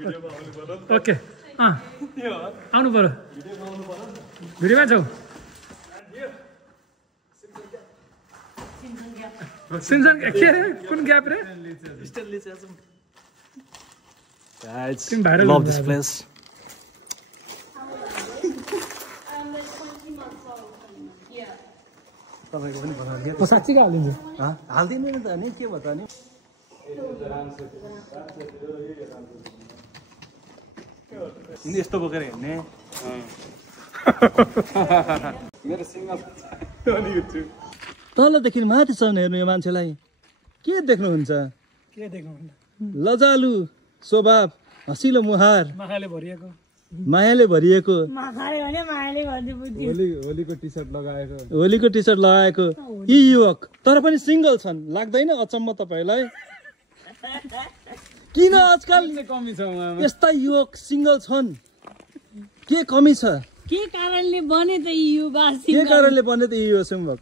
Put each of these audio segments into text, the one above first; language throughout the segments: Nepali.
ओके आउनु पर्यो भिडियोमा छौ सिमसन के रे कुन ग्याप रे Guys, viral love this place. तपाईको पनि भन्न म साच्चै का हालिदिन्छु हाल्दिनु नि त नि के भयो त नि यस्तो बोकेर हिँड्ने मेरो सिङ्गल तलदेखि माथिसम्म हेर्नु यो मान्छेलाई के देख्नुहुन्छ के देख्नुहुन्छ लजालु स्वभाव हँसिलो मुहार मायाले भरिएको होलीको टी सर्ट लगाएको यी युवक तर पनि सिंगल छन् लाग्दैन अचम्म तपाईलाई किन आजकल कमी छ यस्ता युवक सिंगल छन् के कमी छ के कारणले बने त युवा के कारणले बने त युवा सिंगल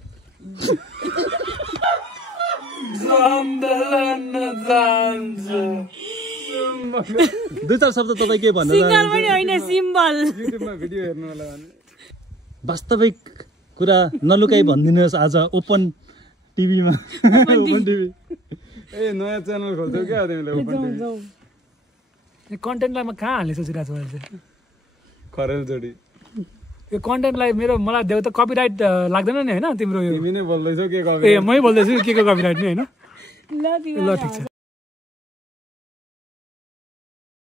दुई चार शब्द तपाईँ के भन्नु सिंगल पनि होइन सिम्बल युट्युबमा भिडियो हेर्नु होला भने वास्तविक कुरा नलुकाई भनिदिनुहोस् आज ओपन टिभीमा ओपन टिभी ए नयाँ च्यानल खोल्छौ क्या तिमीले ओपन टिभी कन्टेन्टलाई म कहाँ हाल्ने सोचिरहेको छु अहिले चाहिँ खरेल जोडी यो कन्टेन्टलाई मलाई देऊ त कपिराइट लाग्दैन नि होइन तिम्रो यो तिमी नै बोल्दैछौ के कपि ए मै बोल्दैछु के को कपिराइट नि होइन ल ठिक छ